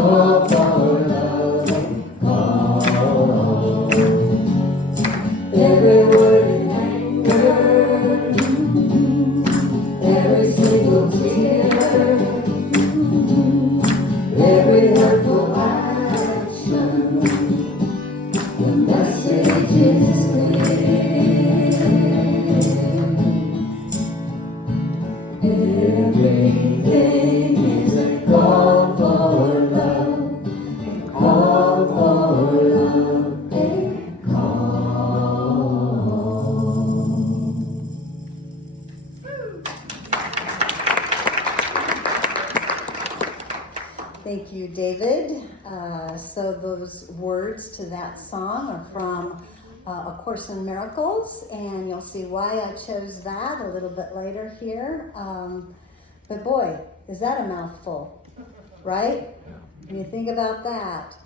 call for love, call. Every word in anger, every single tear, every hurtful action, the message is clear. Everything is a call for love, a call for love, a call. Thank you, David. So those words to that song are from A Course in Miracles, and you'll see why I chose that a little bit later here. But boy, is that a mouthful, right? When you think about that.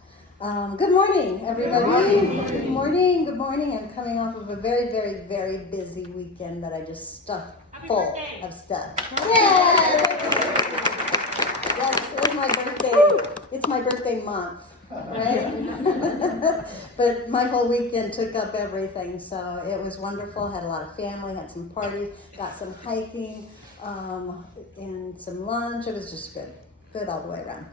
Good morning, everybody. Good morning. Good morning. I'm coming off of a very, very, very busy weekend that I just stuffed full of stuff. Yay! Yes, it was my birthday. It's my birthday month, right? But my whole weekend took up everything, so it was wonderful. Had a lot of family, had some party, got some hiking, and some lunch. It was just good all the way around.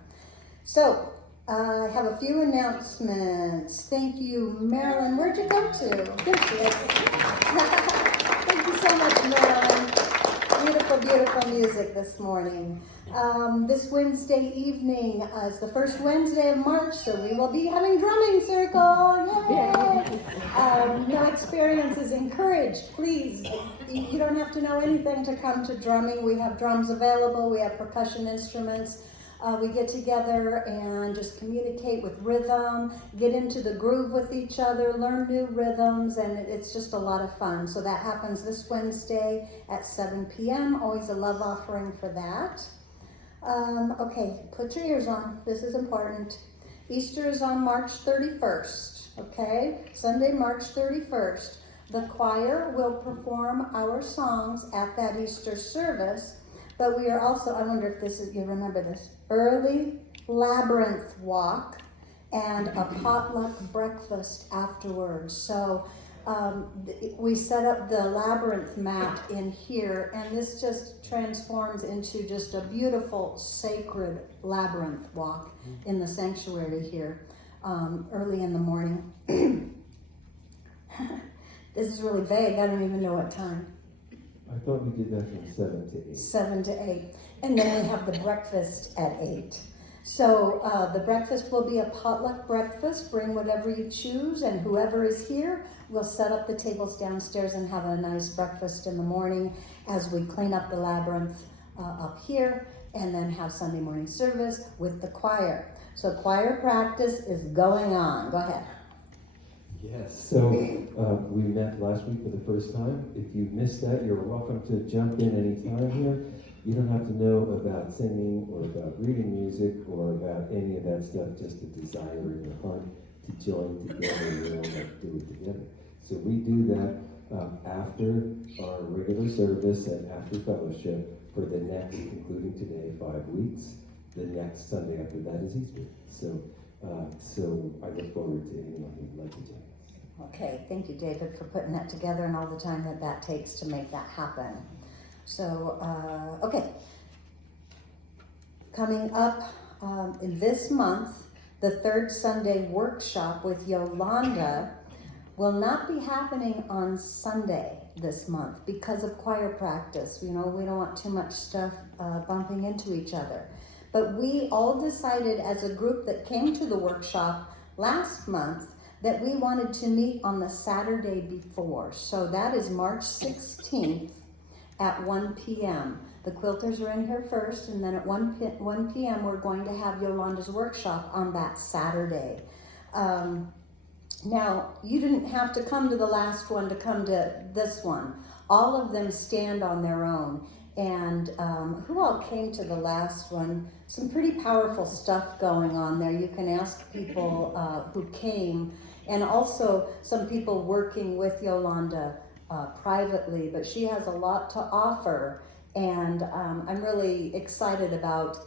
So I have a few announcements. Thank you, Marilyn. Where'd you go to? There she is. Thank you so much, Marilyn. Beautiful, beautiful music this morning. This Wednesday evening is the first Wednesday of March, so we will be having drumming circle. Yay! No experience is encouraged. Please, you don't have to know anything to come to drumming. We have drums available. We have percussion instruments. We get together and just communicate with rhythm, get into the groove with each other, learn new rhythms, and it's just a lot of fun. So that happens this Wednesday at 7 p.m. Always a love offering for that. Okay, put your ears on. This is important. Easter is on March 31st, okay? Sunday, March 31st. The choir will perform our songs at that Easter service. But we are also, I wonder if you remember this, early labyrinth walk and a potluck breakfast afterwards. So we set up the labyrinth mat in here, and this just transforms into just a beautiful sacred labyrinth walk in the sanctuary here early in the morning. This is really vague. I don't even know what time. I thought we did that from 7 to 8. 7 to 8. And then we have the breakfast at 8. So the breakfast will be a potluck breakfast. Bring whatever you choose, and whoever is here, we'll set up the tables downstairs and have a nice breakfast in the morning as we clean up the labyrinth up here, and then have Sunday morning service with the choir. So choir practice is going on. Go ahead. Yes, so we met last week for the first time. If you missed that, you're welcome to jump in anytime here. You don't have to know about singing or about reading music or about any of that stuff, just a desire in your heart to join together and do it together. So we do that after our regular service and after fellowship for the next, including today, 5 weeks. The next Sunday after that is Easter. So I look forward to anyone who'd like to join us. Okay, thank you, David, for putting that together and all the time that takes to make that happen. So, okay. Coming up in this month, the third Sunday workshop with Yolanda will not be happening on Sunday this month because of choir practice. You know, we don't want too much stuff bumping into each other. But we all decided as a group that came to the workshop last month that we wanted to meet on the Saturday before. So that is March 16th at 1 p.m. The quilters are in here first, and then at 1 p.m. we're going to have Yolanda's workshop on that Saturday. Now, you didn't have to come to the last one to come to this one. All of them stand on their own. And who all came to the last one? Some pretty powerful stuff going on there. You can ask people who came, and also some people working with Yolanda privately, but she has a lot to offer, and I'm really excited about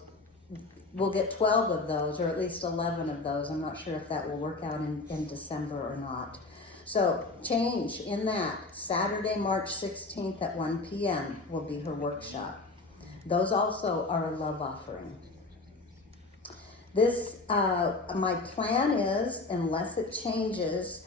we'll get 12 of those, or at least 11 of those. I'm not sure if that will work out in December or not. So change in that. Saturday, March 16th at 1 p.m. will be her workshop. Those also are a love offering. This, my plan is, unless it changes,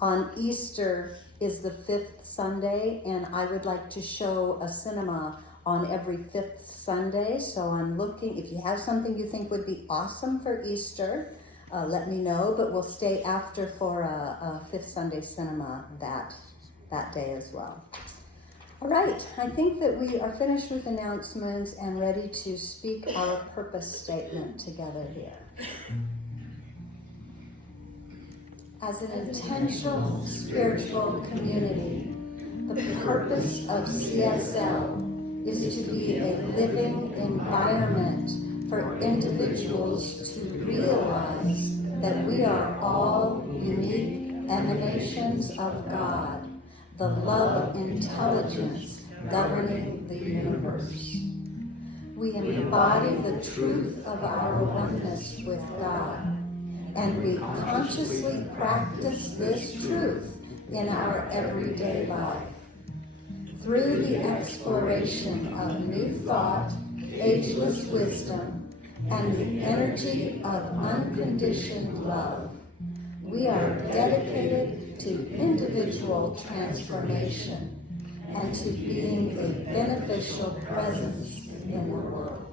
on Easter is the 5th Sunday, and I would like to show a cinema on every 5th Sunday. So I'm looking, if you have something you think would be awesome for Easter, let me know, but we'll stay after for a 5th Sunday cinema that day as well. All right, I think that we are finished with announcements and ready to speak our purpose statement together here. As an intentional spiritual community, the purpose of CSL is to be a living environment for individuals to realize that we are all unique emanations of God, the love intelligence governing the universe. We embody the truth of our oneness with God, and we consciously practice this truth in our everyday life. Through the exploration of new thought, ageless wisdom, and the energy of unconditioned love, we are dedicated to individual transformation and to being a beneficial presence in the world.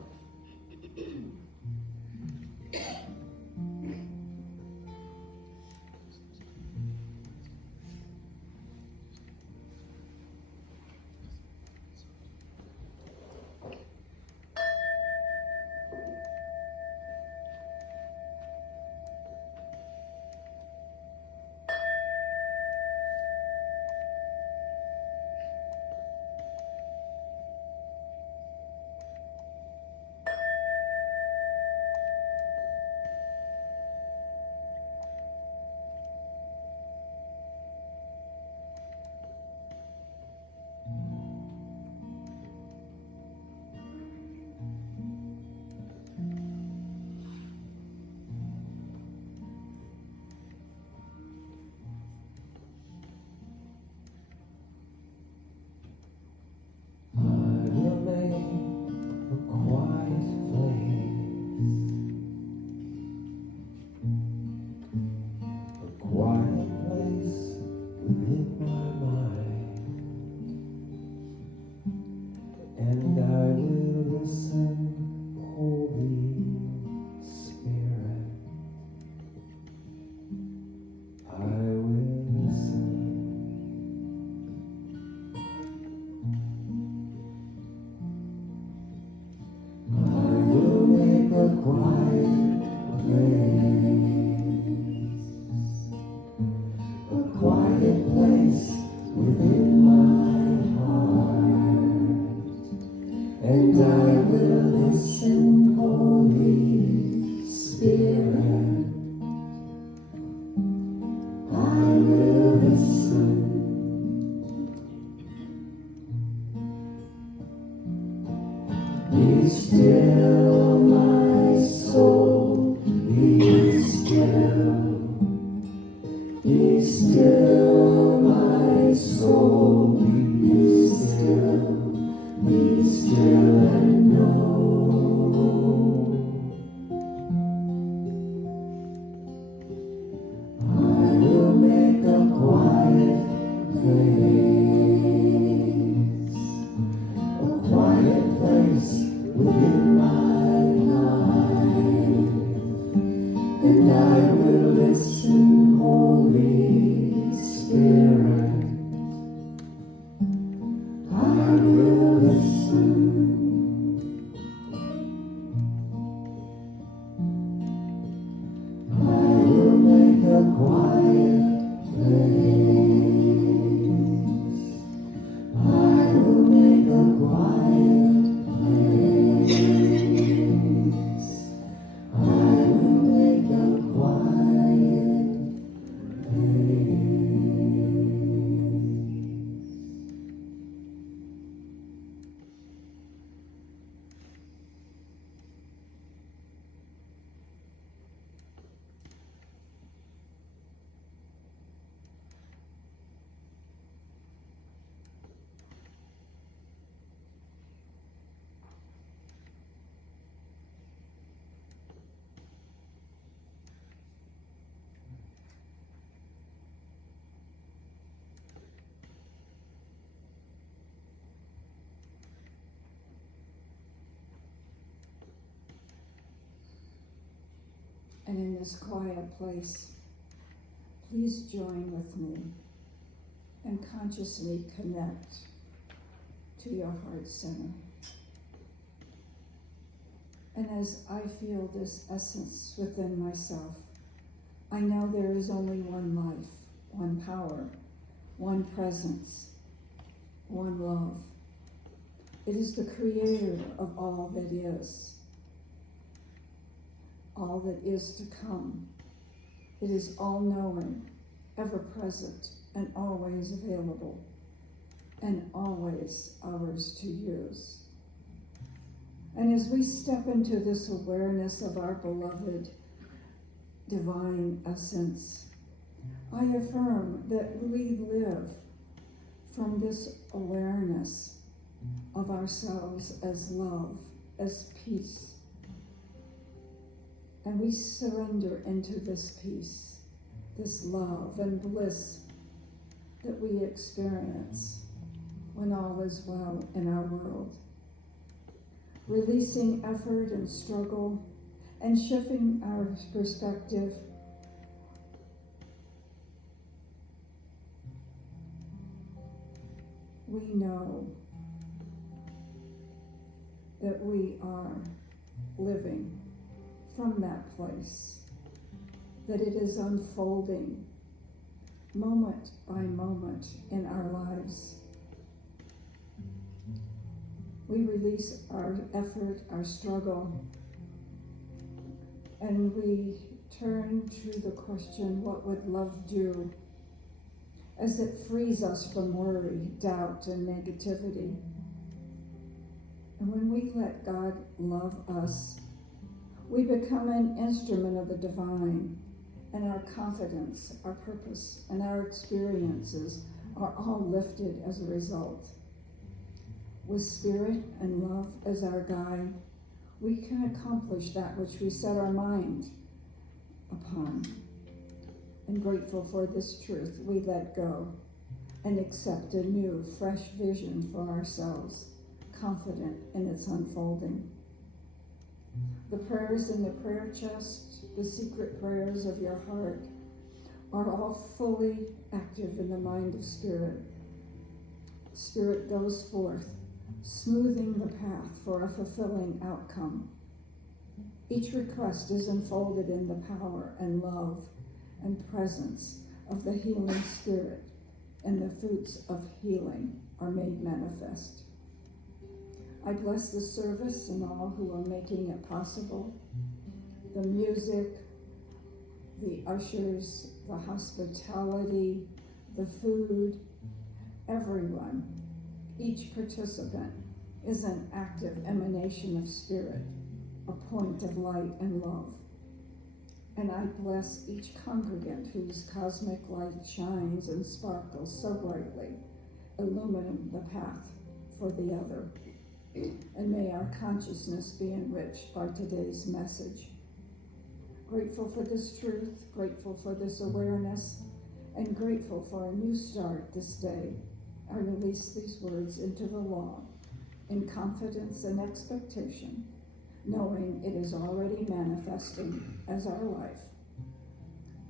Be still, my soul, be still. Be still, my soul, be still. Be still and know. I will make a quiet place within my life, and I will listen, Holy Spirit. I will listen. I will make a quiet place. I will make a quiet place. I will make a quiet place. And in this quiet place, please join with me and consciously connect to your heart center. And as I feel this essence within myself, I know there is only one life, one power, one presence, one love. It is the creator of all that is to come. It is all-knowing, ever-present, and always available, and always ours to use. And as we step into this awareness of our beloved divine essence, I affirm that we live from this awareness of ourselves as love, as peace. And we surrender into this peace, this love and bliss that we experience when all is well in our world. Releasing effort and struggle and shifting our perspective. We know that we are living from that place, that it is unfolding moment by moment in our lives. We release our effort, our struggle, and we turn to the question, what would love do? As it frees us from worry, doubt, and negativity. And when we let God love us, we become an instrument of the divine, and our confidence, our purpose, and our experiences are all lifted as a result. With spirit and love as our guide, we can accomplish that which we set our mind upon. And grateful for this truth, we let go and accept a new, fresh vision for ourselves, confident in its unfolding. The prayers in the prayer chest, the secret prayers of your heart, are all fully active in the mind of Spirit. Spirit goes forth, smoothing the path for a fulfilling outcome. Each request is enfolded in the power and love and presence of the healing Spirit, and the fruits of healing are made manifest. I bless the service and all who are making it possible, the music, the ushers, the hospitality, the food, everyone. Each participant is an active emanation of Spirit, a point of light and love. And I bless each congregant whose cosmic light shines and sparkles so brightly, illumining the path for the other. And may our consciousness be enriched by today's message. Grateful for this truth, grateful for this awareness, and grateful for a new start this day. I release these words into the law in confidence and expectation, knowing it is already manifesting as our life.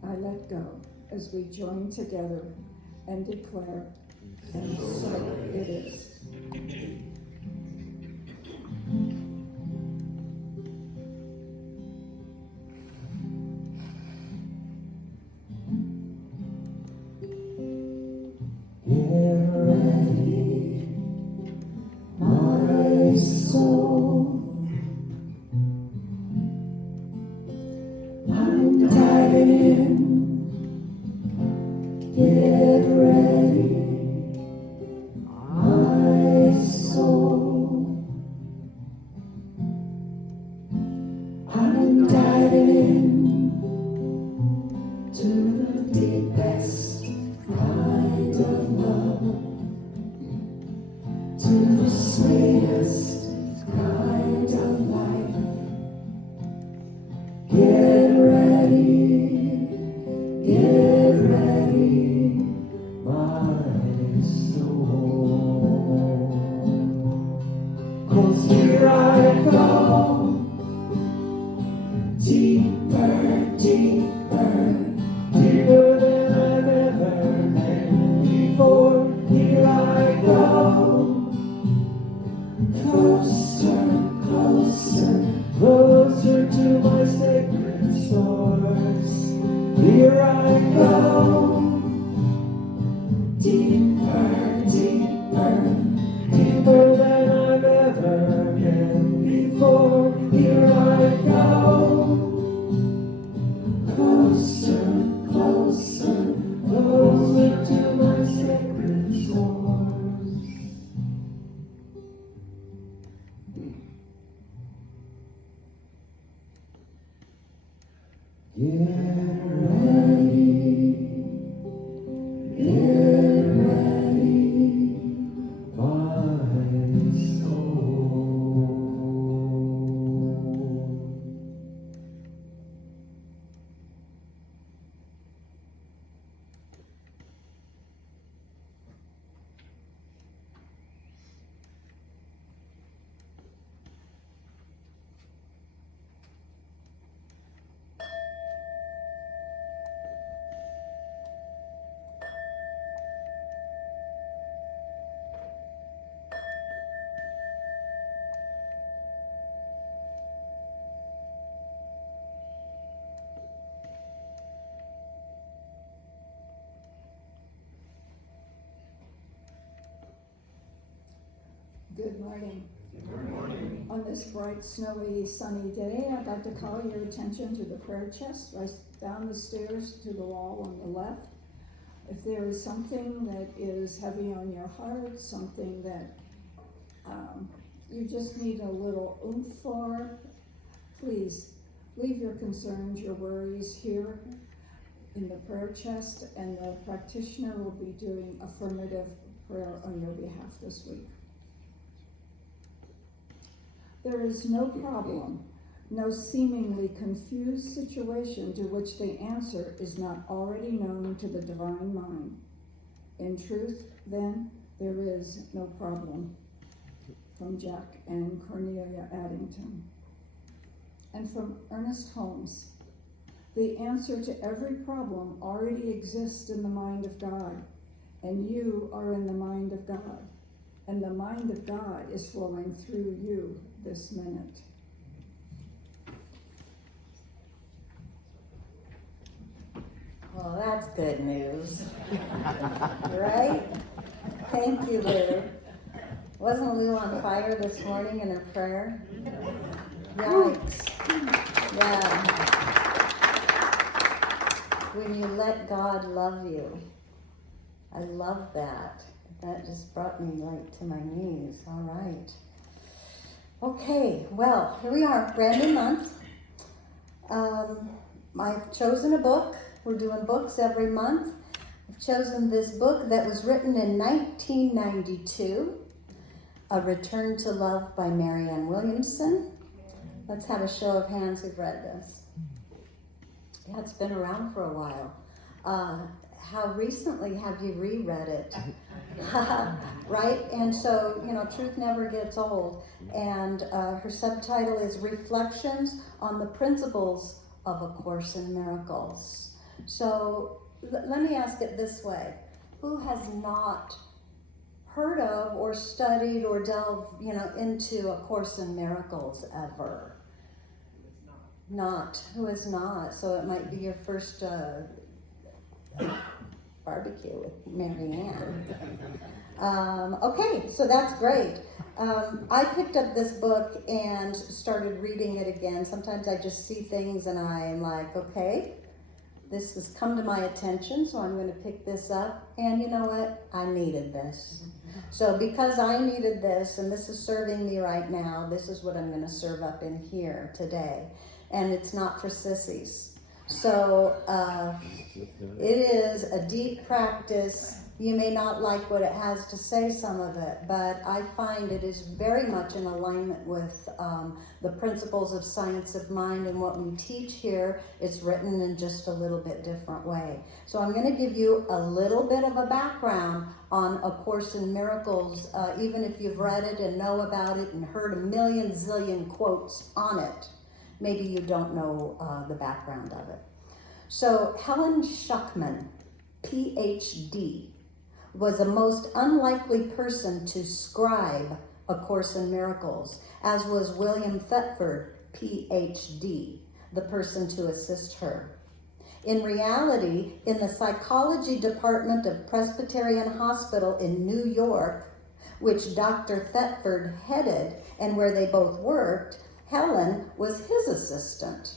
I let go as we join together and declare, and so it is. Get ready, my soul. I'm diving in. Get ready, my soul. I'm diving in to the deepest kind of love, to the sweetest kind of life. Get ready, deeper, deeper. Deeper than I've ever been before. Here I go. Closer, closer. Closer to my sacred source. Here I go. Deeper, deeper. Deeper than I've ever been before. Here I go. Closer, closer. Closer to my sacred source. Get ready. Get ready, my soul. Good morning. Good morning. On this bright, snowy, sunny day, I'd like to call your attention to the prayer chest right down the stairs to the wall on the left. If there is something that is heavy on your heart, something that you just need a little oomph for, please leave your concerns, your worries here in the prayer chest, and the practitioner will be doing affirmative prayer on your behalf this week. There is no problem, no seemingly confused situation to which the answer is not already known to the divine mind. In truth, then, there is no problem. From Jack and Cornelia Addington. And from Ernest Holmes, the answer to every problem already exists in the mind of God, and you are in the mind of God, and the mind of God is flowing through you this minute. Well, that's good news. Right? Thank you, Lou. Wasn't Lou on fire this morning in her prayer? Yikes. Yeah. When you let God love you. I love that. That just brought me like to my knees. All right. Okay, well, here we are, brand new month. I've chosen a book. We're doing books every month. I've chosen this book that was written in 1992, A Return to Love by Marianne Williamson. Let's have a show of hands who've read this. Yeah, it's been around for a while. How recently have you reread it? Right? And so, truth never gets old. And her subtitle is Reflections on the Principles of A Course in Miracles. So let me ask it this way. Who has not heard of or studied or delved, into A Course in Miracles ever? Not. Who has not? So it might be your first barbecue with Marianne. Okay, so that's great. I picked up this book and started reading it again. Sometimes I just see things and I'm like, okay, this has come to my attention, so I'm going to pick this up. And you know what? I needed this. So because I needed this, and this is serving me right now, this is what I'm going to serve up in here today. And it's not for sissies. So it is a deep practice. You may not like what it has to say, some of it, but I find it is very much in alignment with the principles of science of mind, and what we teach here is written in just a little bit different way. So I'm going to give you a little bit of a background on A Course in Miracles, even if you've read it and know about it and heard a million zillion quotes on it. Maybe you don't know the background of it. So Helen Schuckman, PhD, was a most unlikely person to scribe A Course in Miracles, as was William Thetford, PhD, the person to assist her. In reality, in the psychology department of Presbyterian Hospital in New York, which Dr. Thetford headed and where they both worked, Helen was his assistant.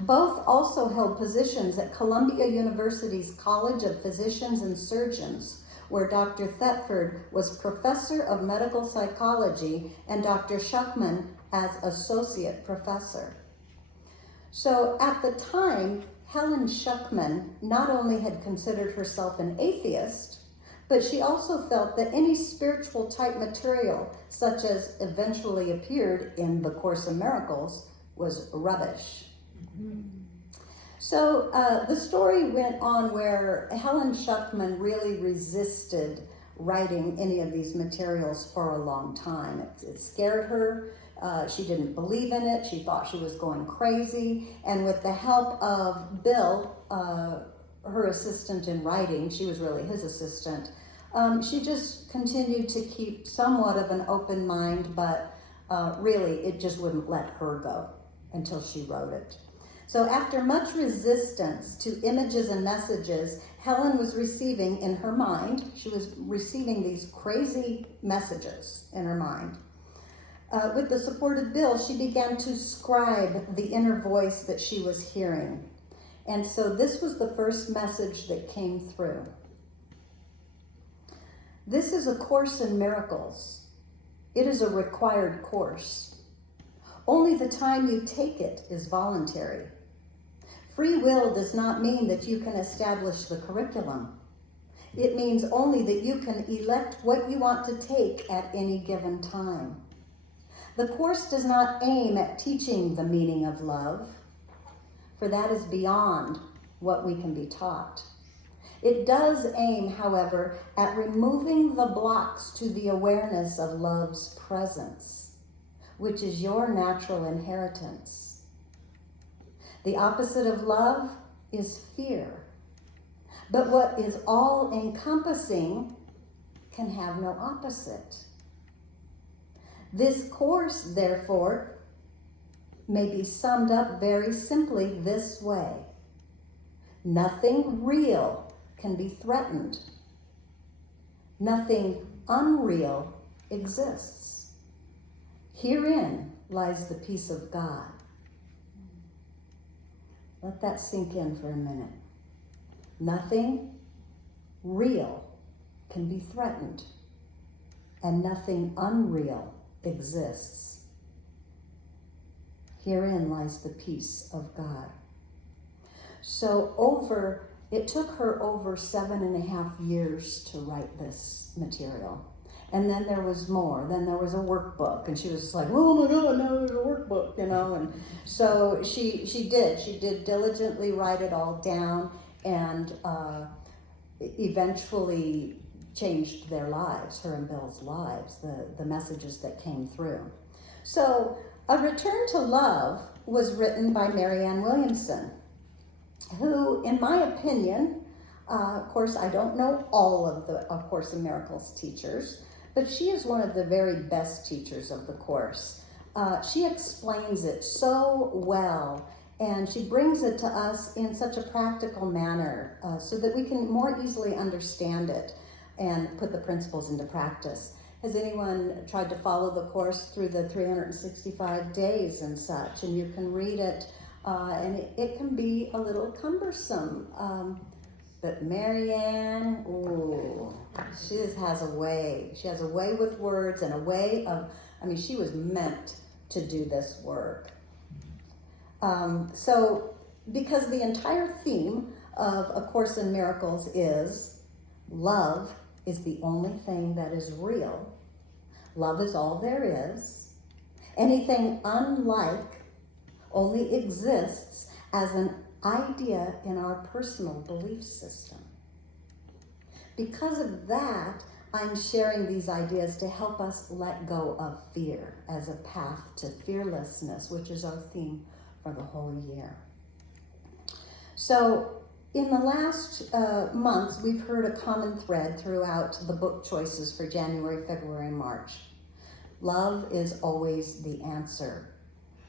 Both also held positions at Columbia University's College of Physicians and Surgeons, where Dr. Thetford was professor of medical psychology and Dr. Schuckman as associate professor. So at the time, Helen Schuckman not only had considered herself an atheist, but she also felt that any spiritual type material, such as eventually appeared in the Course in Miracles, was rubbish. So the story went on where Helen Schuckman really resisted writing any of these materials for a long time. It scared her. She didn't believe in it. She thought she was going crazy. And with the help of Bill, her assistant in writing, she was really his assistant, she just continued to keep somewhat of an open mind, but really it just wouldn't let her go until she wrote it. So after much resistance to images and messages Helen was receiving in her mind, she was receiving these crazy messages in her mind. With the support of Bill, she began to scribe the inner voice that she was hearing. And so this was the first message that came through. This is a Course in Miracles. It is a required course. Only the time you take it is voluntary. Free will does not mean that you can establish the curriculum. It means only that you can elect what you want to take at any given time. The course does not aim at teaching the meaning of love, for that is beyond what we can be taught. It does aim, however, at removing the blocks to the awareness of love's presence, which is your natural inheritance. The opposite of love is fear. But what is all-encompassing can have no opposite. This course, therefore, may be summed up very simply this way. Nothing real can be threatened. Nothing unreal exists. Herein lies the peace of God. Let that sink in for a minute. Nothing real can be threatened, and nothing unreal exists. Herein lies the peace of God. So it took her over 7.5 years to write this material. And then there was more. Then there was a workbook, and she was just like, oh my God, now there's a workbook, And so she did diligently write it all down, and eventually changed their lives, her and Bill's lives, the messages that came through. So A Return to Love was written by Marianne Williamson, who, in my opinion, of course, I don't know all of the A Course in Miracles teachers, but she is one of the very best teachers of the Course. She explains it so well, and she brings it to us in such a practical manner so that we can more easily understand it and put the principles into practice. Has anyone tried to follow the Course through the 365 days and such? And you can read it, and it can be a little cumbersome. But Marianne, ooh, she just has a way. She has a way with words and a way of, she was meant to do this work. So, because the entire theme of A Course in Miracles is love is the only thing that is real. Love is all there is. Anything unlike only exists as an idea in our personal belief system. Because of that, I'm sharing these ideas to help us let go of fear as a path to fearlessness, which is our theme for the whole year. So in the last months, we've heard a common thread throughout the book choices for January, February, and March. Love is always the answer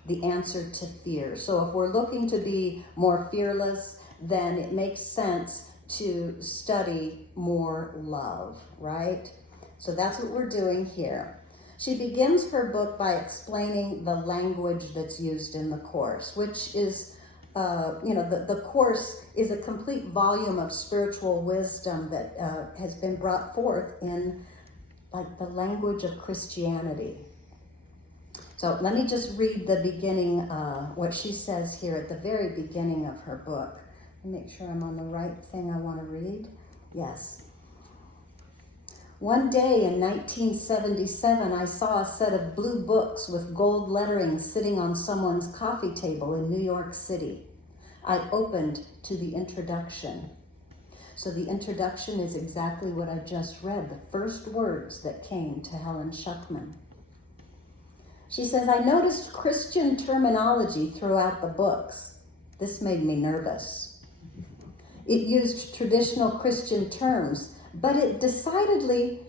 to fear. So if we're looking to be more fearless, then it makes sense to study more love, right? So that's what we're doing here. She begins her book by explaining the language that's used in the course, which is, the course is a complete volume of spiritual wisdom that has been brought forth in like the language of Christianity. So let me just read the beginning, what she says here at the very beginning of her book. Make sure I'm on the right thing I want to read. Yes. One day in 1977, I saw a set of blue books with gold lettering sitting on someone's coffee table in New York City. I opened to the introduction. So the introduction is exactly what I just read, the first words that came to Helen Schuckman. She says, I noticed Christian terminology throughout the books. This made me nervous. It used traditional Christian terms, but in decidedly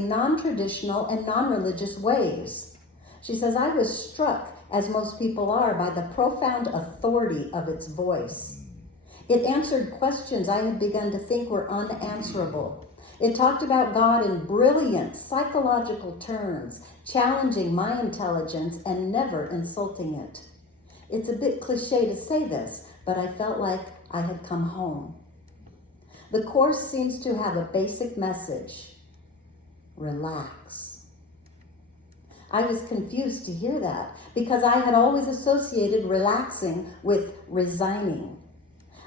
non-traditional and non-religious ways. She says, I was struck, as most people are, by the profound authority of its voice. It answered questions I had begun to think were unanswerable. It talked about God in brilliant psychological terms, challenging my intelligence and never insulting it. It's a bit cliche to say this, but I felt like I had come home. The course seems to have a basic message: relax. I was confused to hear that because I had always associated relaxing with resigning.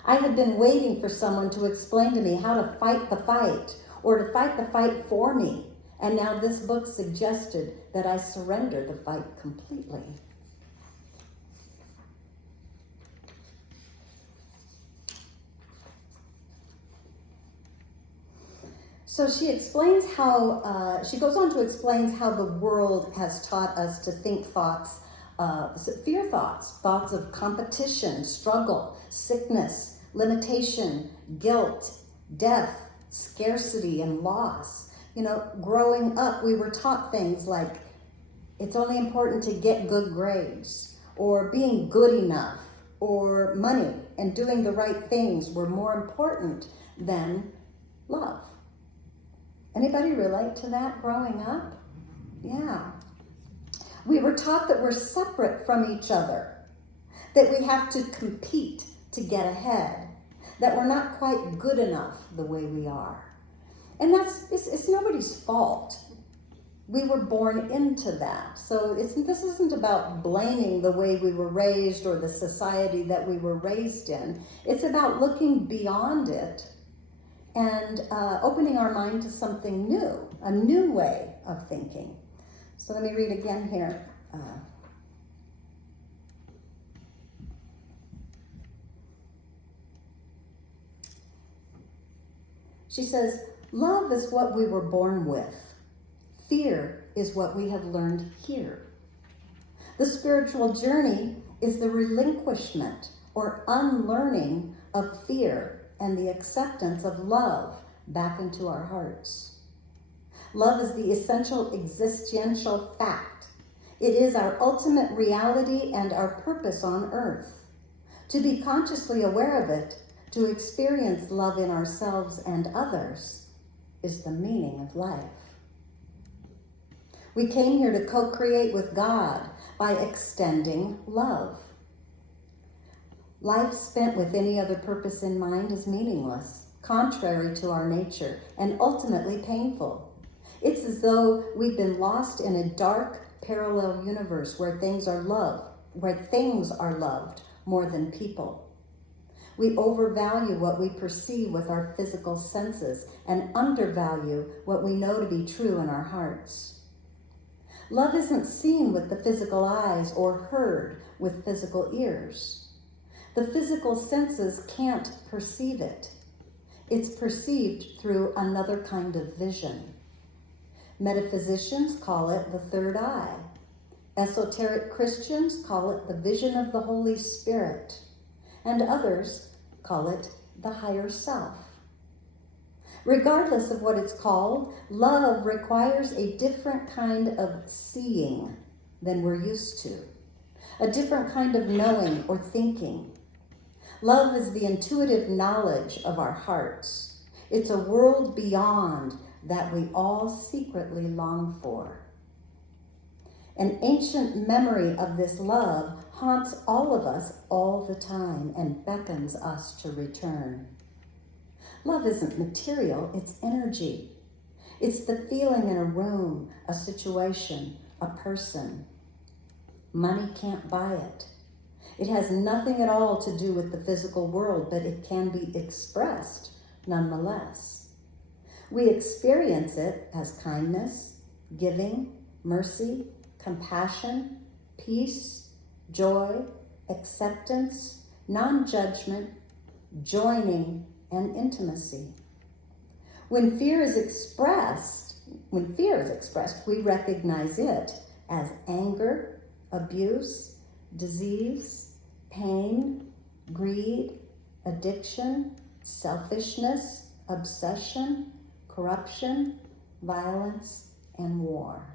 I had been waiting for someone to explain to me how to fight the fight or to fight the fight for me, and now this book suggested that I surrender the fight completely. So she explains how, she goes on to explain how the world has taught us to think thoughts, fear thoughts, thoughts of competition, struggle, sickness, limitation, guilt, death, scarcity, and loss. You know, growing up, we were taught things like, it's only important to get good grades, or being good enough, or money and doing the right things were more important than love. Anybody relate to that growing up? Yeah. We were taught that we're separate from each other, that we have to compete to get ahead, that we're not quite good enough the way we are. And it's nobody's fault. We were born into that. So this isn't about blaming the way we were raised or the society that we were raised in. It's about looking beyond it and opening our mind to something new, a new way of thinking. So let me read again here. She says, love is what we were born with. Fear is what we have learned here. The spiritual journey is the relinquishment or unlearning of fear and the acceptance of love back into our hearts. Love is the essential existential fact. It is our ultimate reality and our purpose on earth. To be consciously aware of it, to experience love in ourselves and others, is the meaning of life. We came here to co-create with God by extending love. Life spent with any other purpose in mind is meaningless, contrary to our nature, and ultimately painful. It's as though we've been lost in a dark, parallel universe where things are loved more than people. We overvalue what we perceive with our physical senses and undervalue what we know to be true in our hearts. Love isn't seen with the physical eyes or heard with physical ears. The physical senses can't perceive it. It's perceived through another kind of vision. Metaphysicians call it the third eye. Esoteric Christians call it the vision of the Holy Spirit, and others call it the higher self. Regardless of what it's called, love requires a different kind of seeing than we're used to, a different kind of knowing or thinking. Love is the intuitive knowledge of our hearts. It's a world beyond that we all secretly long for. An ancient memory of this love haunts all of us all the time and beckons us to return. Love isn't material, it's energy. It's the feeling in a room, a situation, a person. Money can't buy it. It has nothing at all to do with the physical world, but it can be expressed nonetheless. We experience it as kindness, giving, mercy, compassion, peace, joy, acceptance, non-judgment, joining, and intimacy. When fear is expressed, we recognize it as anger, abuse, disease, pain, greed, addiction, selfishness, obsession, corruption, violence, and war.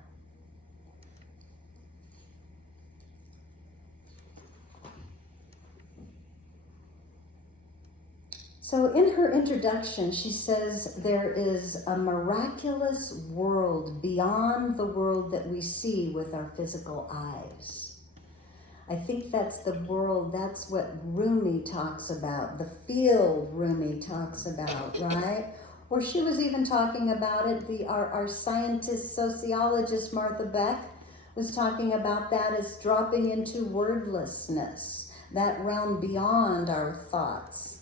So in her introduction, she says there is a miraculous world beyond the world that we see with our physical eyes. I think that's the world, that's what Rumi talks about, the field Rumi talks about, right? Or she was even talking about it, our scientist, sociologist Martha Beck was talking about that as dropping into wordlessness, that realm beyond our thoughts.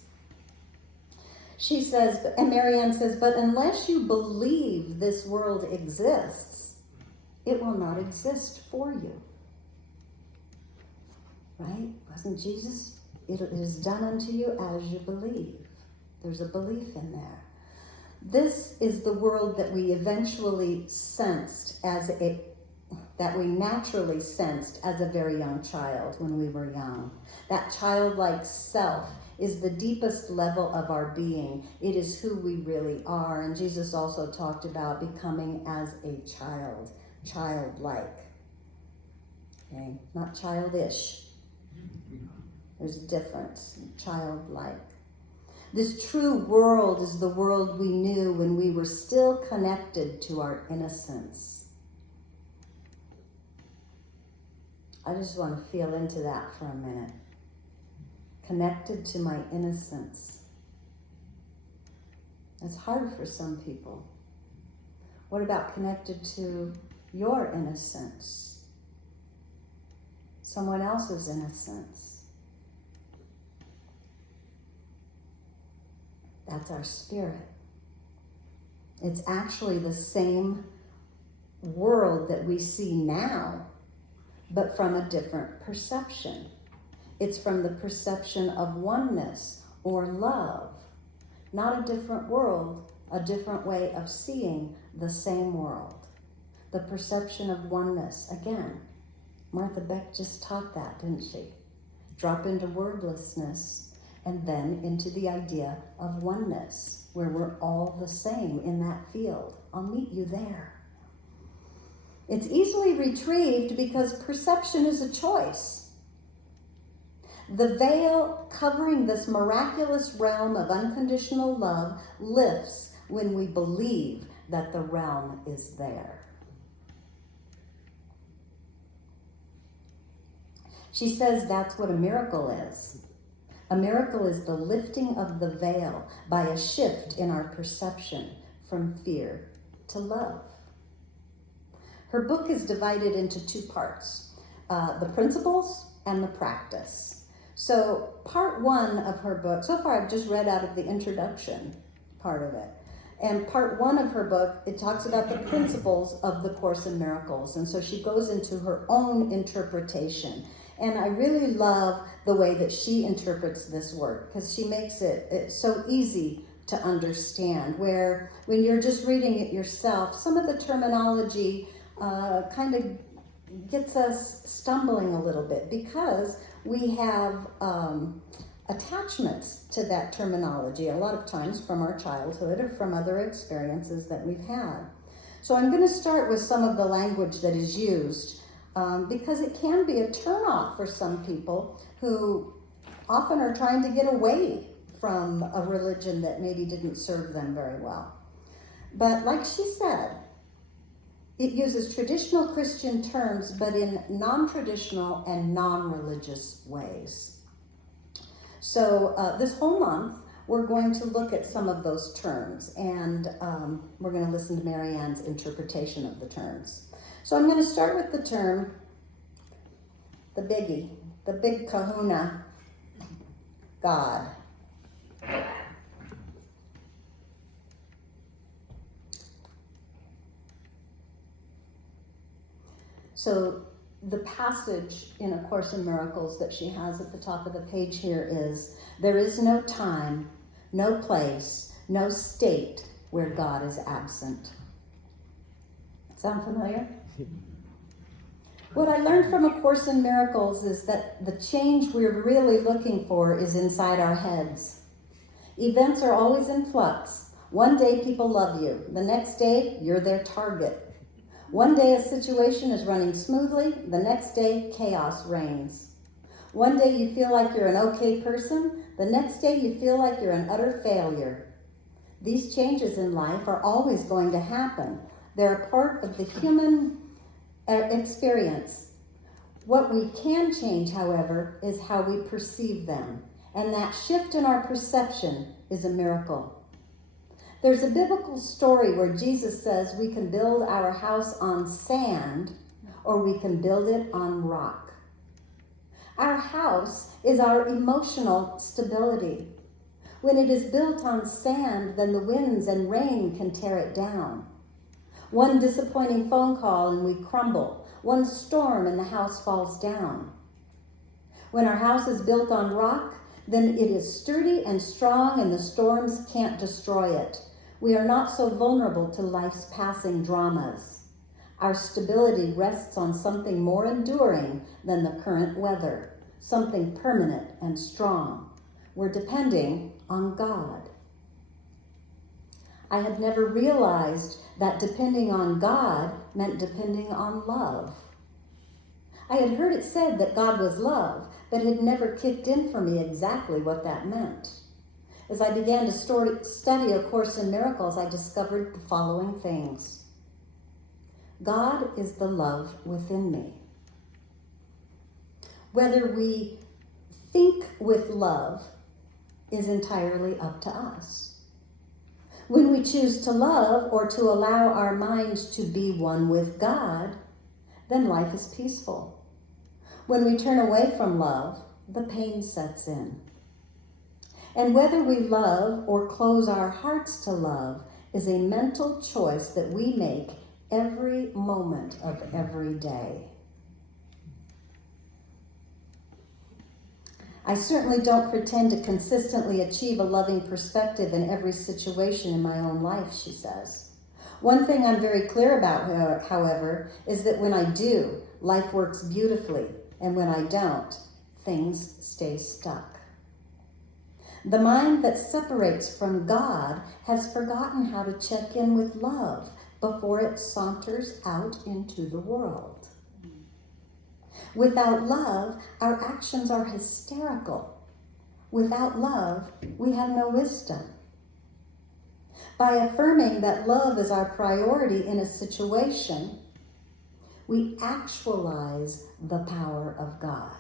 She says, and Marianne says, but unless you believe this world exists, it will not exist for you. Right? Wasn't Jesus? It is done unto you as you believe. There's a belief in there. This is the world that we eventually sensed that we naturally sensed as a very young child when we were young. That childlike self is the deepest level of our being. It is who we really are. And Jesus also talked about becoming as a child, childlike. Okay? Not childish. There's a difference, childlike. This true world is the world we knew when we were still connected to our innocence. I just want to feel into that for a minute. Connected to my innocence. That's hard for some people. What about connected to your innocence? Someone else's innocence? That's our spirit. It's actually the same world that we see now, but from a different perception. It's from the perception of oneness or love. Not a different world, a different way of seeing the same world. The perception of oneness. Again, Martha Beck just taught that, didn't she? Drop into wordlessness and then into the idea of oneness, where we're all the same in that field. I'll meet you there. It's easily retrieved because perception is a choice. The veil covering this miraculous realm of unconditional love lifts when we believe that the realm is there. She says that's what a miracle is. A miracle is the lifting of the veil by a shift in our perception from fear to love. Her book is divided into two parts, the principles and the practice. So part one of her book, so far I've just read out of the introduction part of it. And part one of her book, it talks about the principles of the Course in Miracles. And so she goes into her own interpretation. And I really love the way that she interprets this work because she makes it so easy to understand, where when you're just reading it yourself, some of the terminology kind of gets us stumbling a little bit because we have attachments to that terminology a lot of times from our childhood or from other experiences that we've had. So I'm going to start with some of the language that is used because it can be a turnoff for some people who often are trying to get away from a religion that maybe didn't serve them very well. But like she said, it uses traditional Christian terms, but in non-traditional and non-religious ways. So this whole month, we're going to look at some of those terms, and we're going to listen to Marianne's interpretation of the terms. So I'm going to start with the term, the biggie, the big kahuna, God. So the passage in A Course in Miracles that she has at the top of the page here is, there is no time, no place, no state where God is absent. Sound familiar? What I learned from A Course in Miracles is that the change we're really looking for is inside our heads. Events are always in flux. One day people love you. The next day, you're their target. One day a situation is running smoothly. The next day, chaos reigns. One day you feel like you're an okay person. The next day you feel like you're an utter failure. These changes in life are always going to happen. They're a part of the human experience. What we can change, however, is how we perceive them. And that shift in our perception is a miracle. There's a biblical story where Jesus says we can build our house on sand or we can build it on rock. Our house is our emotional stability. When it is built on sand, then the winds and rain can tear it down. One disappointing phone call and we crumble. One storm and the house falls down. When our house is built on rock, then it is sturdy and strong and the storms can't destroy it. We are not so vulnerable to life's passing dramas. Our stability rests on something more enduring than the current weather, something permanent and strong. We're depending on God. I had never realized that depending on God meant depending on love. I had heard it said that God was love, but it had never kicked in for me exactly what that meant. As I began to study A Course in Miracles, I discovered the following things. God is the love within me. Whether we think with love is entirely up to us. When we choose to love or to allow our minds to be one with God, then life is peaceful. When we turn away from love, the pain sets in. And whether we love or close our hearts to love is a mental choice that we make every moment of every day. I certainly don't pretend to consistently achieve a loving perspective in every situation in my own life, she says. One thing I'm very clear about, however, is that when I do, life works beautifully, and when I don't, things stay stuck. The mind that separates from God has forgotten how to check in with love before it saunters out into the world. Without love, our actions are hysterical. Without love, we have no wisdom. By affirming that love is our priority in a situation, we actualize the power of God.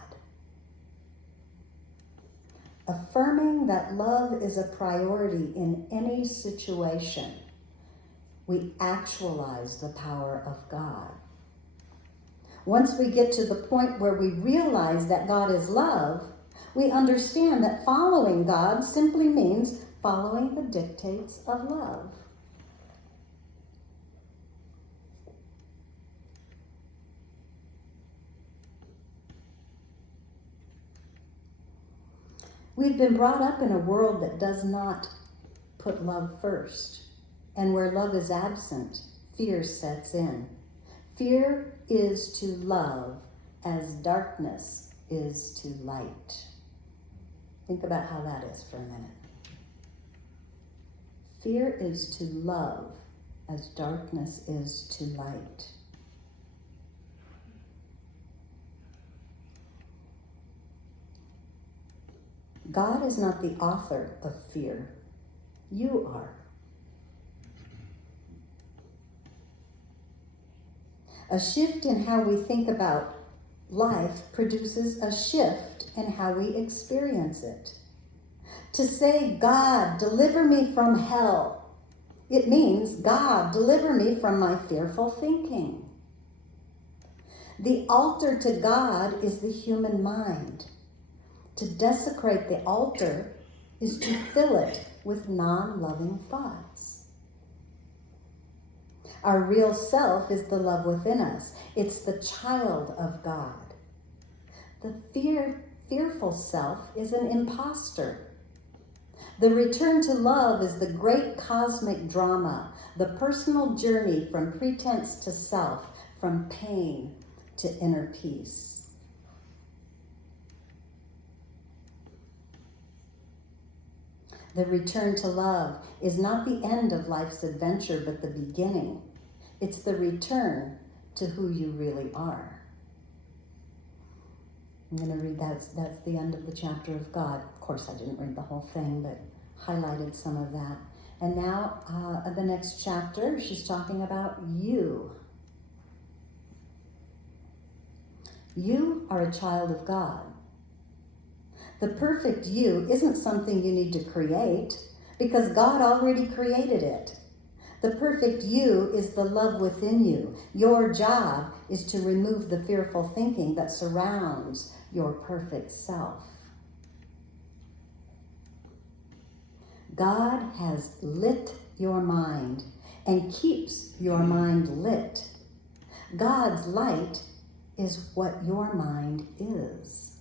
Affirming that love is a priority in any situation, we actualize the power of God. Once we get to the point where we realize that God is love, we understand that following God simply means following the dictates of love. We've been brought up in a world that does not put love first. And where love is absent, fear sets in. Fear is to love as darkness is to light. Think about how that is for a minute. Fear is to love as darkness is to light. God is not the author of fear. You are. A shift in how we think about life produces a shift in how we experience it. To say, God, deliver me from hell, it means, God, deliver me from my fearful thinking. The altar to God is the human mind. To desecrate the altar is to fill it with non-loving thoughts. Our real self is the love within us. It's the child of God. The fearful self is an imposter. The return to love is the great cosmic drama, the personal journey from pretense to self, from pain to inner peace. The return to love is not the end of life's adventure, but the beginning. It's the return to who you really are. I'm going to read that's the end of the chapter of God. Of course, I didn't read the whole thing, but highlighted some of that. And now, the next chapter, she's talking about you. You are a child of God. The perfect you isn't something you need to create, because God already created it. The perfect you is the love within you. Your job is to remove the fearful thinking that surrounds your perfect self. God has lit your mind and keeps your mind lit. God's light is what your mind is.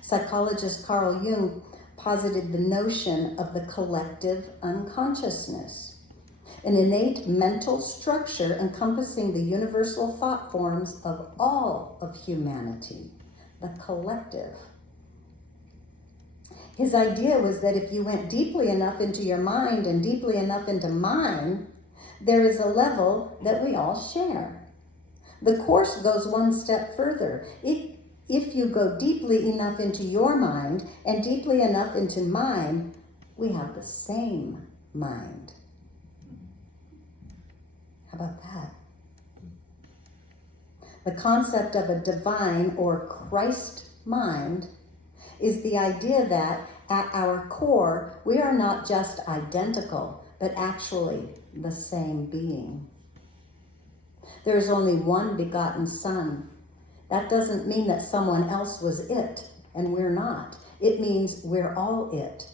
Psychologist Carl Jung posited the notion of the collective unconsciousness, an innate mental structure encompassing the universal thought forms of all of humanity, the collective. His idea was that if you went deeply enough into your mind and deeply enough into mine, there is a level that we all share. The Course goes one step further. If you go deeply enough into your mind and deeply enough into mine, we have the same mind. How about that? The concept of a divine or Christ mind is the idea that at our core, we are not just identical, but actually the same being. There is only one begotten Son. That doesn't mean that someone else was it and we're not. It means we're all it.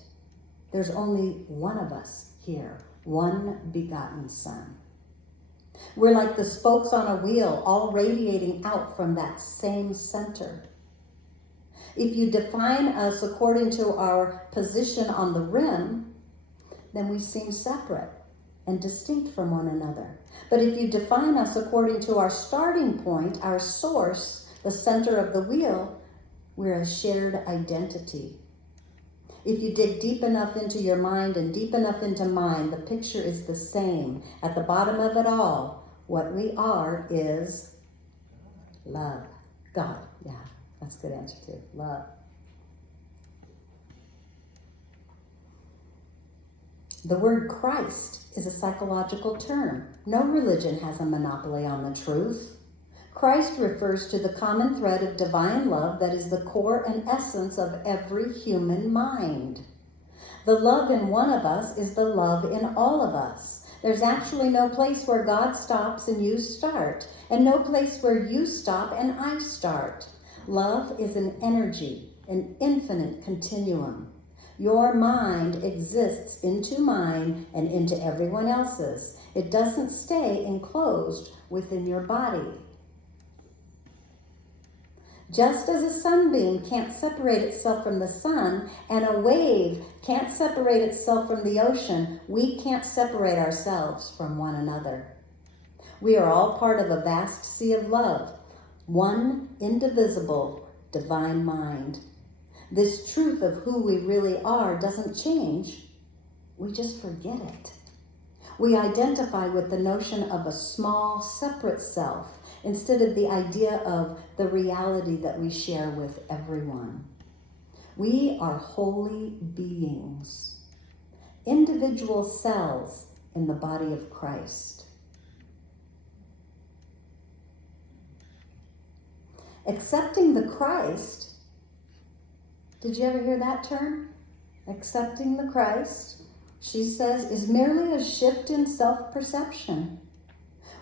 There's only one of us here, one begotten Son. We're like the spokes on a wheel, all radiating out from that same center. If you define us according to our position on the rim, then we seem separate and distinct from one another. But if you define us according to our starting point, our source, the center of the wheel, we're a shared identity. If you dig deep enough into your mind and deep enough into mine, the picture is the same. At the bottom of it all, what we are is love. God, yeah, that's a good answer too. Love. The word Christ is a psychological term. No religion has a monopoly on the truth. Christ refers to the common thread of divine love that is the core and essence of every human mind. The love in one of us is the love in all of us. There's actually no place where God stops and you start, and no place where you stop and I start. Love is an energy, an infinite continuum. Your mind exists into mine and into everyone else's. It doesn't stay enclosed within your body. Just as a sunbeam can't separate itself from the sun, and a wave can't separate itself from the ocean, we can't separate ourselves from one another. We are all part of a vast sea of love, one indivisible divine mind. This truth of who we really are doesn't change. We just forget it. We identify with the notion of a small, separate self instead of the idea of the reality that we share with everyone. We are holy beings, individual cells in the body of Christ. Accepting the Christ, did you ever hear that term? Accepting the Christ, she says, is merely a shift in self-perception.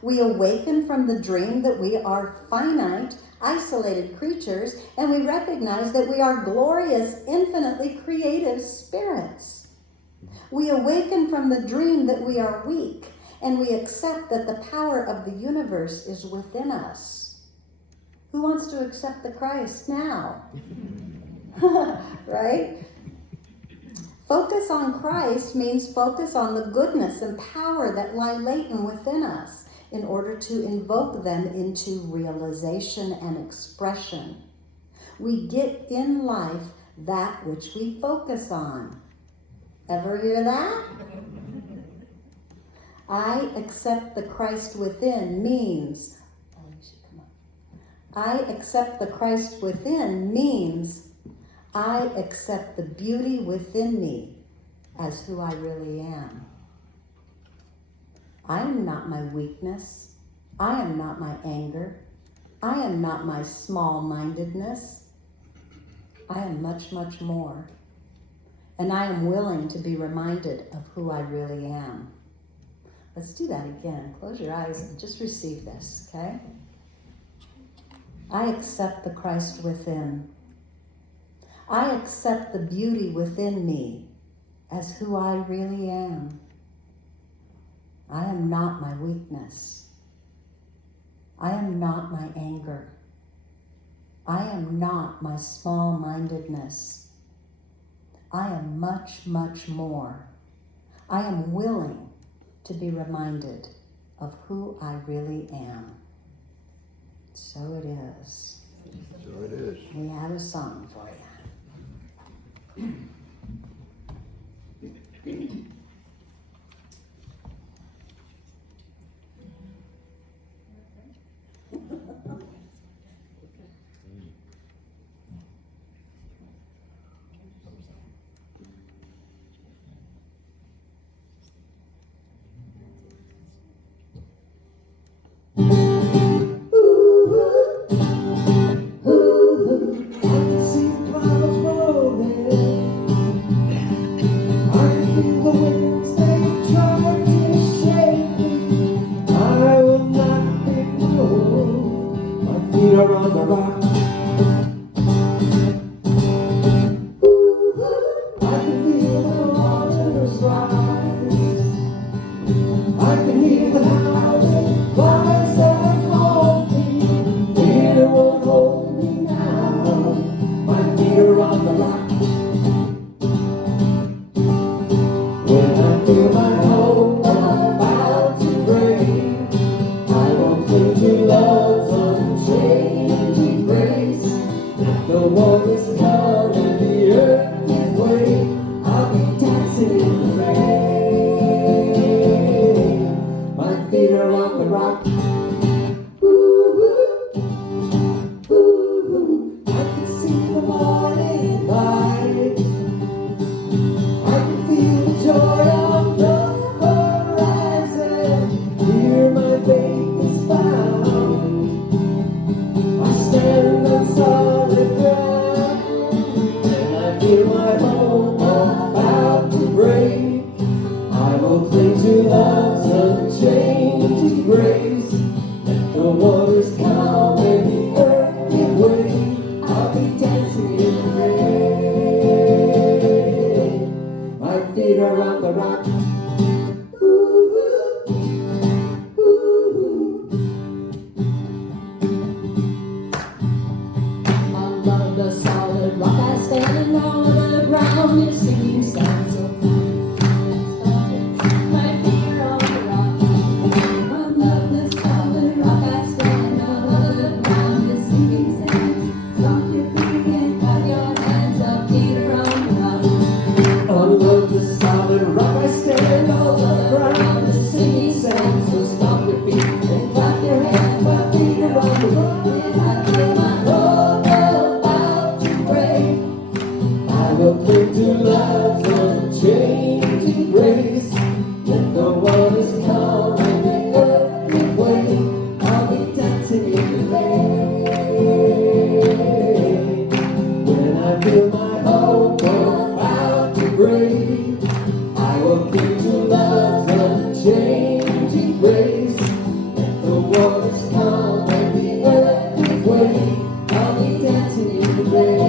We awaken from the dream that we are finite, isolated creatures, and we recognize that we are glorious, infinitely creative spirits. We awaken from the dream that we are weak, and we accept that the power of the universe is within us. Who wants to accept the Christ now? Right? Focus on Christ means focus on the goodness and power that lie latent within us in order to invoke them into realization and expression. We get in life that which we focus on. Ever hear that? I accept the Christ within means, I accept the Christ within means I accept the beauty within me as who I really am. I am not my weakness. I am not my anger. I am not my small-mindedness. I am much, much more. And I am willing to be reminded of who I really am. Let's do that again. Close your eyes and just receive this, okay? I accept the Christ within. I accept the beauty within me as who I really am. I am not my weakness. I am not my anger. I am not my small-mindedness. I am much, much more. I am willing to be reminded of who I really am. So it is. So it is. We have a song for you. around the singing sound so fine. My feet are on the rock. Above the solid rock I stand. Above the ground the singing sound. Stop your feet and clap your hands up. Feet are on the rock. Above the solid rock I stand, all the ground the singing sound. So stop your feet and clap your hands, my feet are on the rock. And I feel my hope about to break. I will cling to love's unchanging grace. Let the waters come and the earth give way. I'll be dancing in the rain. When I feel my hope about to break, I will cling to love's unchanging grace. Let the waters come and the earth give way. I'll be dancing in the rain.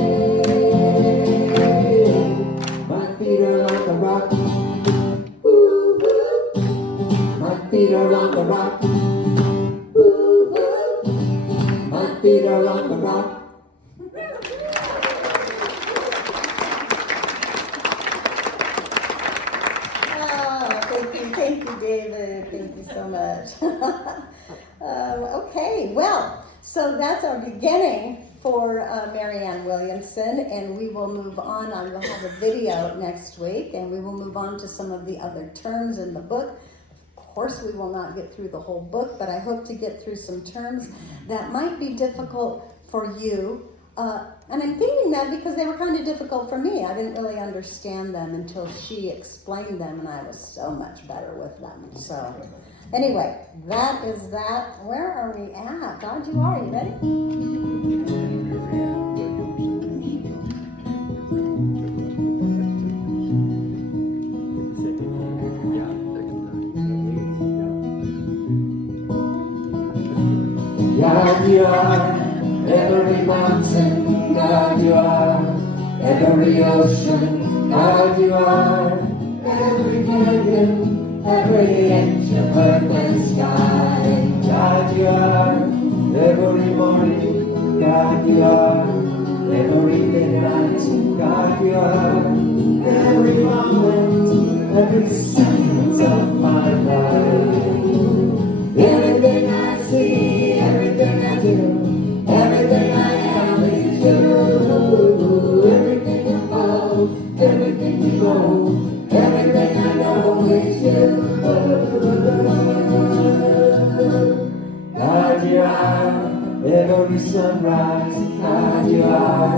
My feet are on the rock. Ooh, my feet are on the rock. Ooh, my feet are on the rock. Oh, thank you, David. Thank you so much. Okay, well, so that's our beginning for Marianne Williamson, and we will move on. I will have a video next week, and we will move on to some of the other terms in the book. Of course, we will not get through the whole book, but I hope to get through some terms that might be difficult for you. And I'm thinking that because they were kind of difficult for me. I didn't really understand them until she explained them, and I was so much better with them. So anyway, that is that. Where are we at? God, you are. You ready? God, you are every mountain. God, you are every ocean. God, you are every canyon, every inch of earth and sky. God, you are every morning. God, you are every midnight. God, you are every moment, every second of my life. Everything I see, everything I do, everything I am is you. Everything above, everything below, everything I know is you. God, you are every sunrise. God, you are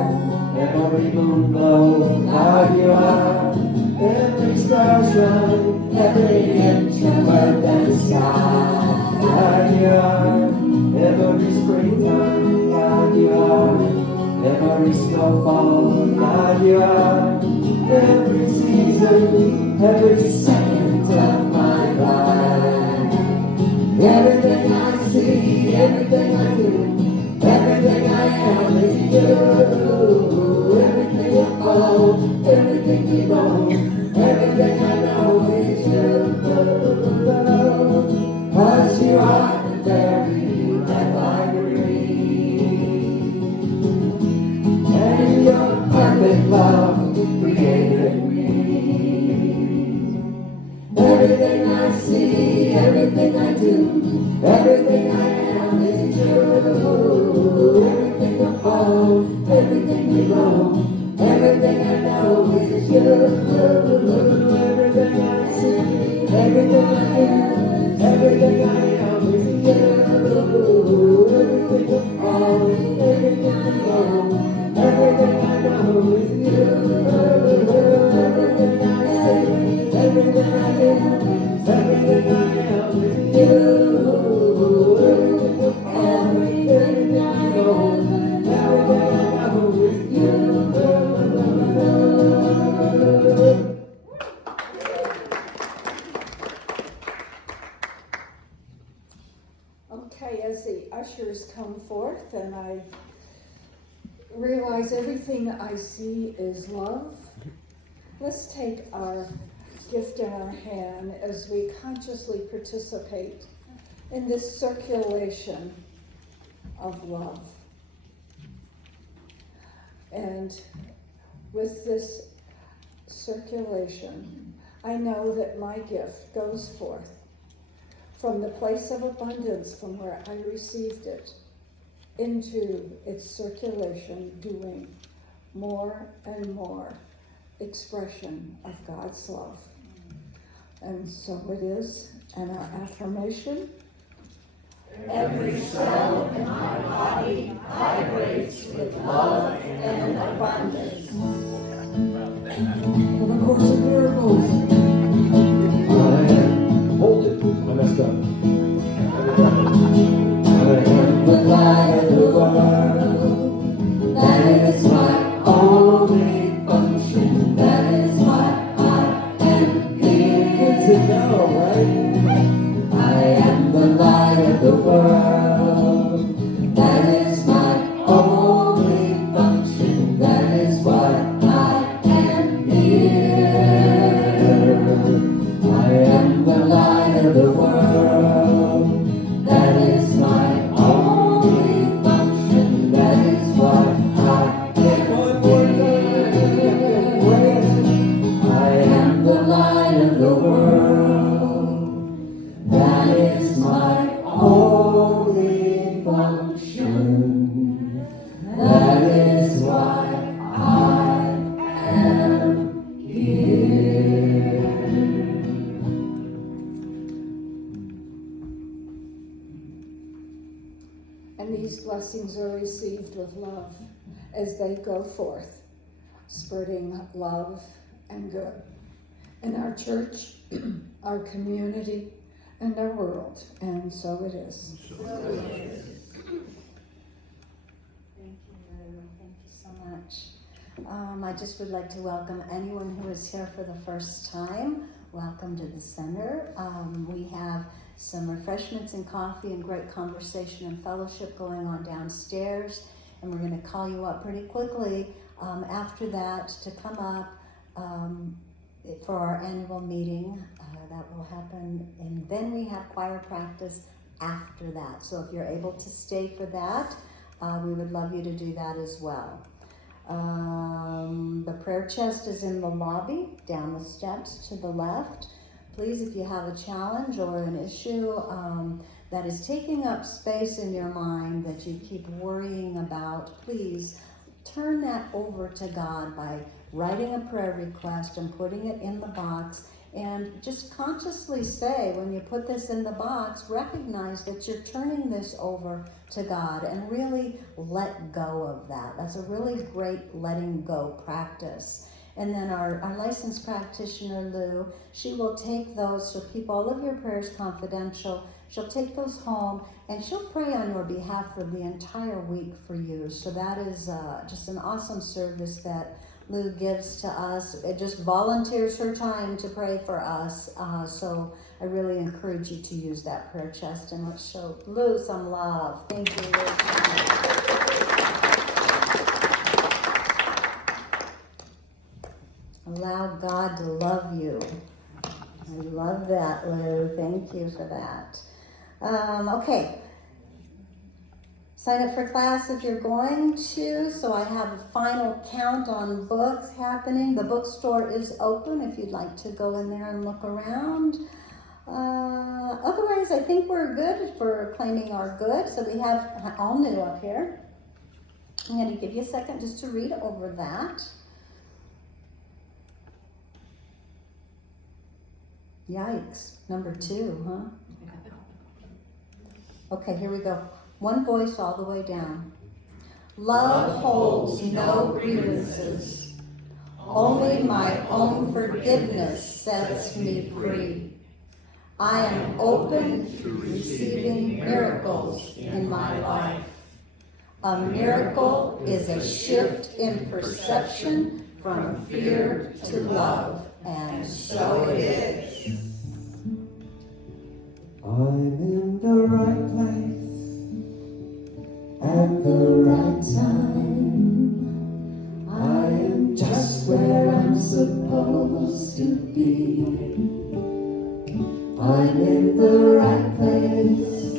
every moon glow. God, you are every star shine, every inch of earth and sky. God, you are every springtime. God, you are every snowfall. God, you are every season, every second of my life. Everything I see, everything I do, everything I am is you. Everything above, everything below, everything I know is you. 'Cause you are the very breath I breathe, and your perfect love created me. Everything I see, everything I do, everything I am is you. Everything above, everything below, everything I know is you. Everything I see, everything I do, everything I am is you. Everything above, everything below, everything I know is you. Everything I see, everything I do, everything I am is you. Everything above, everything below, everything I know is you. Okay, as the ushers come forth and I realize everything I see is love, let's take our gift in our hand as we consciously participate in this circulation of love. And with this circulation. I know that my gift goes forth from the place of abundance from where I received it into its circulation, doing more and more expression of God's love. And so it is, and our affirmation: Every cell in my body vibrates with love and abundance. Of the Course of Miracles. Hold it. I messed up. I am The light of the world, that is my only function, that is why I am here. to know, right? I am the light of the world, that is my only function, that is why I am here. I am the light of the world, that is my only function, that is why I am One more time. here. I am the light of the world, that is my only function, that is why I am here. And these blessings are received with love as they go forth, spreading love and good in our church, our community, and our world. And so it is. Thank you, Lou. Thank you so much. I just would like to welcome anyone who is here for the first time. Welcome to the center. We have some refreshments and coffee and great conversation and fellowship going on downstairs. And we're going to call you up pretty quickly after that to come up for our annual meeting. That will happen. And then we have choir practice after that. So if you're able to stay for that, we would love you to do that as well. The prayer chest is in the lobby, down the steps to the left. Please, if you have a challenge or an issue that is taking up space in your mind that you keep worrying about, please turn that over to God by writing a prayer request and putting it in the box. And just consciously say, when you put this in the box, recognize that you're turning this over to God and really let go of that. That's a really great letting go practice. And then our licensed practitioner, Lou, she will take those, she'll keep all of your prayers confidential. She'll take those home and she'll pray on your behalf for the entire week for you. So that is just an awesome service that Lou gives to us. It just volunteers her time to pray for us. So I really encourage you to use that prayer chest, and let's show Lou some love. Thank you, Lou. Allow God to love you. I love that, Lou. Thank you for that. Okay. Sign up for class if you're going to. So I have a final count on books happening. The bookstore is open if you'd like to go in there and look around. Otherwise, I think we're good for claiming our good. So we have all new up here. I'm going to give you a second just to read over that. Yikes. Number 2, huh? Okay, here we go. One voice all the way down. Love holds no grievances. Only my own forgiveness sets me free. I am open to receiving miracles in my life. A miracle is a shift in perception from fear to love, and so it is. I'm in the right place At the right time, I am just where I'm supposed to be. I'm in the right place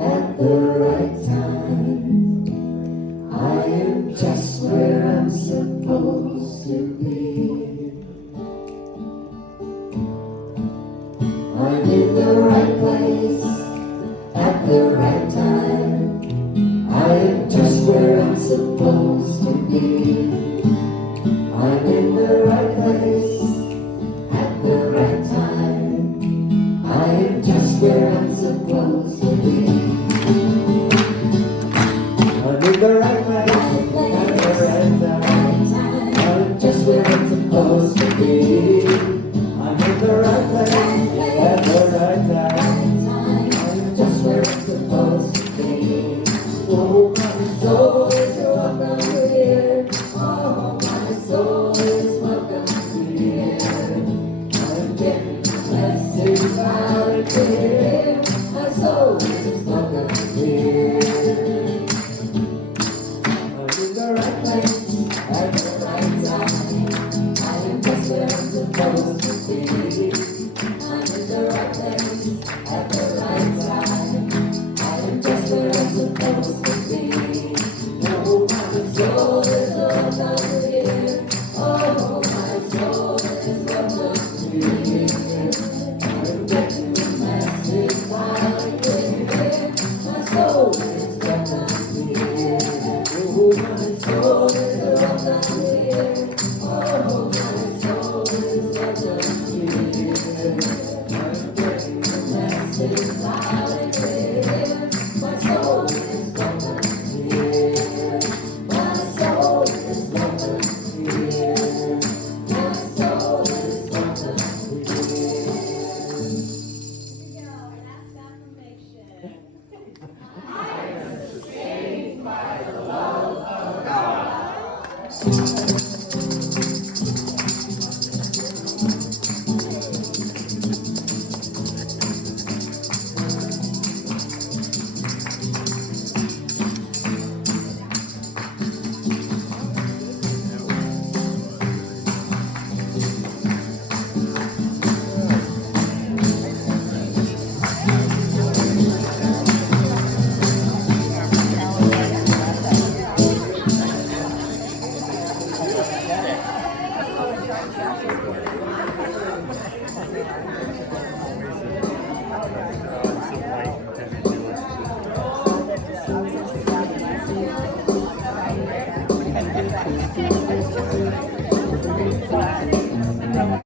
at the right time. I am just where I'm supposed to be. be. I'm in the right place at the right time. I am just where I'm supposed to be. I'm in the right place at the right time. I'm just where I'm supposed to be. I'm in the right place at the right time. I'm just where I'm supposed to be. Oh, my soul is welcome here. Oh, my soul is welcome here. I'm getting the message loud and clear. My soul is welcome here. I'm in the right place at the right time. I am just where I'm supposed to be. I'm in the right place at the right time. I am just where I'm supposed to be. Oh, my soul is welcome here. Oh, my soul is welcome here. I'm getting the message loud and clear. My soul is welcome here. Oh, my soul is welcome here. Oh, my soul is welcome here. I'm getting the message loud and clear. My soul is welcome here. My soul is welcome here. My soul is welcome here. Here we go, our last affirmation. I am sustained by the love of God. Thank you.